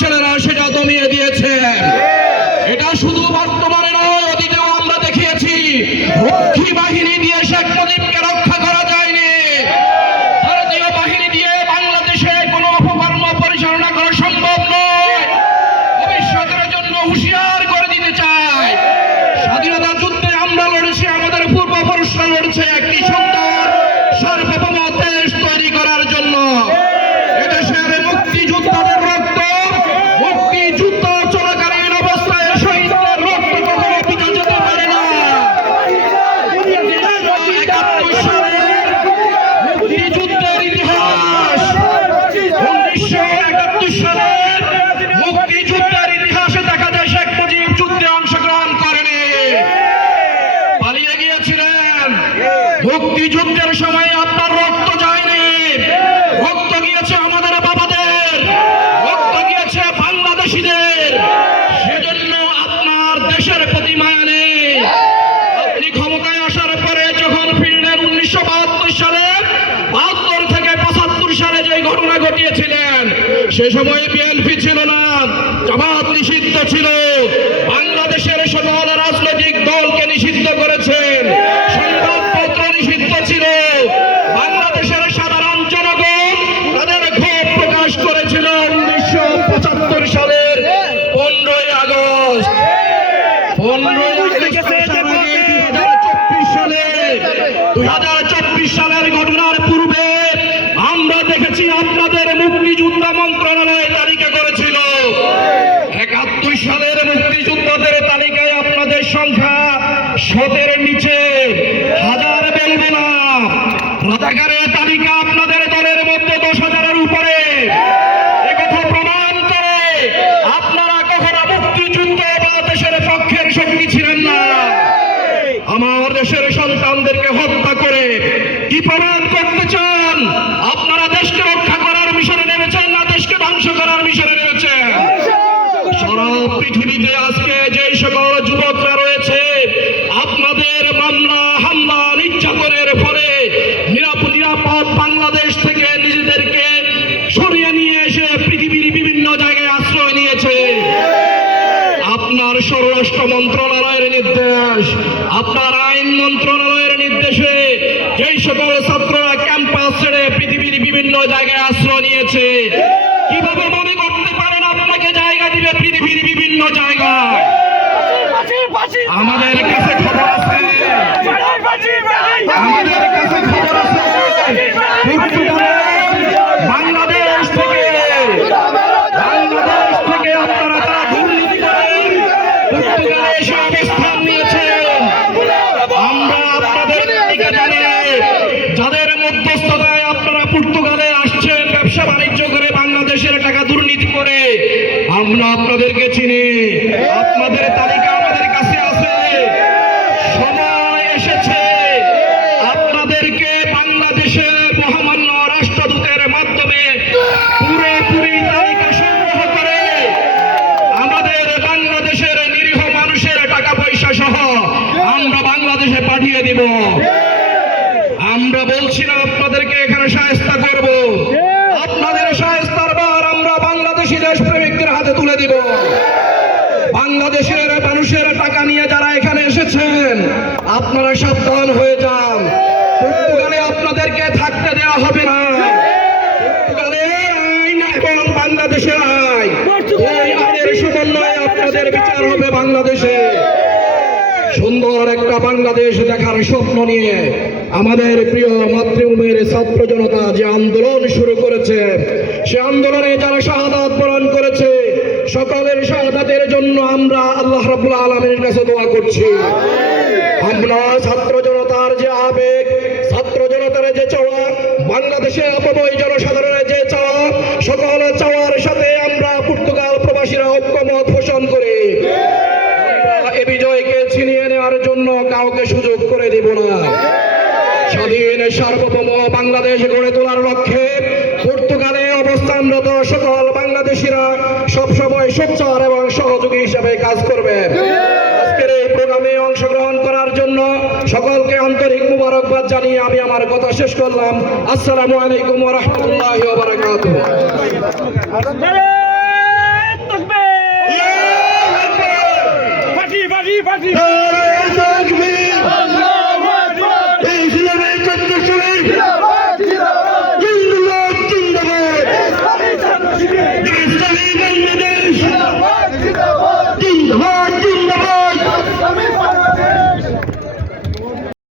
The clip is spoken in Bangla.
ছেলেরা সেটা দমিয়ে দিয়েছে। এটা শুধু বর্তমানে নয়, অতীতেও আমরা দেখিয়েছি। রক্ষী বাহিনী দিয়ে শেখ মুজিবকে রক্ষা করা যায়নি। ভারতীয় বাহিনী দিয়ে বাংলাদেশে কোনো অপকর্ম পরিচালনা করা সম্ভব নয়। ভবিষ্যতের জন্য হুঁশিয়ার করে দিতে চাই স্বাধীনতা যুদ্ধে আমরা লড়েছি, আমাদের পূর্বপুরুষরা লড়েছে, একটি মুক্তিযুদ্ধের সময় আপনার রক্ত যায়নি। রক্ত গিয়েছে আমাদের বাবাদের। রক্ত গিয়েছে বাংলাদেশিদের। সেজন্য আপনার দেশের প্রতি মায়া নেই আপনি ক্ষমতায় আসার পরে যখন ফিরলেন উনিশশো বাহাত্তর সালে বাহাত্তর থেকে পঁচাত্তর সালে যে ঘটনা ঘটিয়েছিলেন সে সময় বিএনপি ছিল না জামাত নিষিদ্ধ ছিল। মন্ত্রণালয় তালিকা করেছিল। একাত্তর সালের মুক্তিযোদ্ধাদের তালিকায় আপনাদের সংখ্যা শতের নিচে হাজার বেলবে না রাজাকারের তালিকা আপনাদের দলের মধ্যে দশ হাজারের উপরে। একথা প্রমাণ করে আপনারা কখনো মুক্তিযুদ্ধ বা দেশের পক্ষের শক্তি ছিলেন না। আমার দেশের সন্তানদেরকে হত্যা করে কি প্রমাণ মামলা হামলা নির্যাতনের ফলে নিরাপদ বাংলাদেশ থেকে নিজেদেরকে সরিয়ে নিয়ে এসে পৃথিবীর বিভিন্ন জায়গায় আশ্রয় নিয়েছে। আপনার স্বরাষ্ট্র মন্ত্রণালয়ের নির্দেশ, আপনার আইন মন্ত্রণালয়ের নির্দেশে যেই সকল ছাত্ররা ক্যাম্পাস ছেড়ে পৃথিবীর বিভিন্ন জায়গায় আশ্রয় নিয়েছে, কীভাবে মনে করতে পারেন আপনাকে জায়গা দিবে পৃথিবীর বিভিন্ন জায়গায়? আমাদের কাছে খবর আছে। আমাদের কাছে খবর আছে। বাংলাদেশ থেকে বাংলাদেশ থেকে আপনারা তারা দুর্নীতি করেন পর্তুগালে এসে অবস্থান নিয়েছেন আমরা আপনাদের দিকে জানিয়ে যাদের মধ্যস্থতায় আপনারা পর্তুগালে আসছেন ব্যবসা বাণিজ্য করে বাংলাদেশের টাকা দুর্নীতি করে। আমরা আপনাদেরকে চিনি। আপনাদের তালিকা আমাদের কাছে আছে। সময় এসেছে। আপনাদেরকে বাংলাদেশের মহামান্য রাষ্ট্রদূতের মাধ্যমে পুরোপুরি তালিকা সংগ্রহ করে আমাদের বাংলাদেশের নিরীহ মানুষের টাকা পয়সা সহ আমরা বাংলাদেশে পাঠিয়ে দিব। আমরা বলছি না আপনাদেরকে এখানে সাহেস্তা করব আপনাদের সাহেস্তার বার আমরা বাংলাদেশি দেশপ্রেমিকদের হাতে তুলে দিব বাংলাদেশের মানুষের টাকা নিয়ে যারা এখানে এসেছেন আপনারা সাবধান হয়ে যান। পর্তুগালে আপনাদেরকে থাকতে দেওয়া হবে না। পর্তুগালের আইন এবং বাংলাদেশের আইন। আইনের সমন্বয়ে আপনাদের বিচার হবে বাংলাদেশে। সুন্দর একটা বাংলাদেশ দেখার স্বপ্ন নিয়ে আমাদের প্রিয় মাতৃভূমির ছাত্র জনতা যে আন্দোলন শুরু করেছে সে আন্দোলনে যারা শাহাদাত বরণ করেছে সকলের শাহাদাতের জন্য আমরা আল্লাহ রাব্বুল আলমের কাছে দোয়া করছি। আমরা ছাত্র জনতার যে আবেগ, ছাত্র জনতার যে চাওয়া, বাংলাদেশে অপময় জনসাধারণের যে চাওয়া, সকল চাওয়ার সাথে আমরা পর্তুগাল প্রবাসীরা ঐক্যমত পোষণ করি। এ বিজয়কে ছিনিয়ে নেওয়ার জন্য কাউকে সুযোগ করে দেব না। স্বাধীন সার্বভৌম বাংলাদেশ গড়ে তোলার লক্ষ্যে পর্তুগালে অবস্থানরত সকল বাংলাদেশিরা সবসময় সোচ্চার এবং সহযোগী হিসেবে কাজ করবে। জানিয়ে আমি আমার কথা শেষ করলাম। আসসালামু আলাইকুম রহমতুল্লাহ বারকাত ফাটি ফাটি